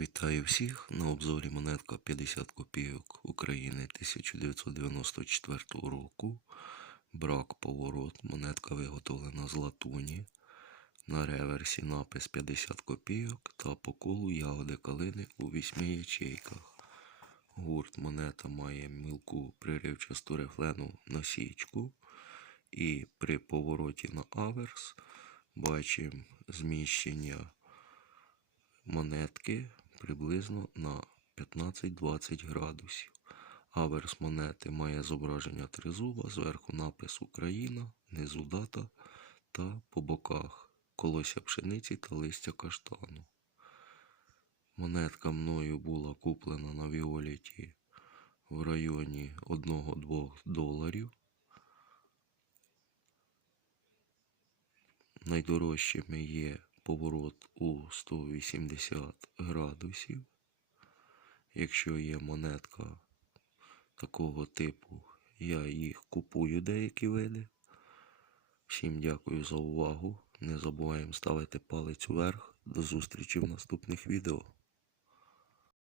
Вітаю всіх на обзорі монетка 50 копійок України 1994 року. Брак поворот. Монетка виготовлена з латуні. На реверсі напис 50 копійок та по колу ягоди калини у 8 ячейках. Гурт монета має мілку приривчасту рефлену насічку. І при повороті на аверс бачимо зміщення монетки приблизно на 15-20 градусів. Аверс монети має зображення тризуба, зверху напис Україна, внизу дата та по боках колося пшениці та листя каштану. Монетка мною була куплена на Віоліті в районі 1-2 доларів. Найдорожчими є поворот у 180 градусів. Якщо є монетка такого типу, я їх купую деякі види. Всім дякую за увагу. Не забуваємо ставити палець вверх. До зустрічі в наступних відео.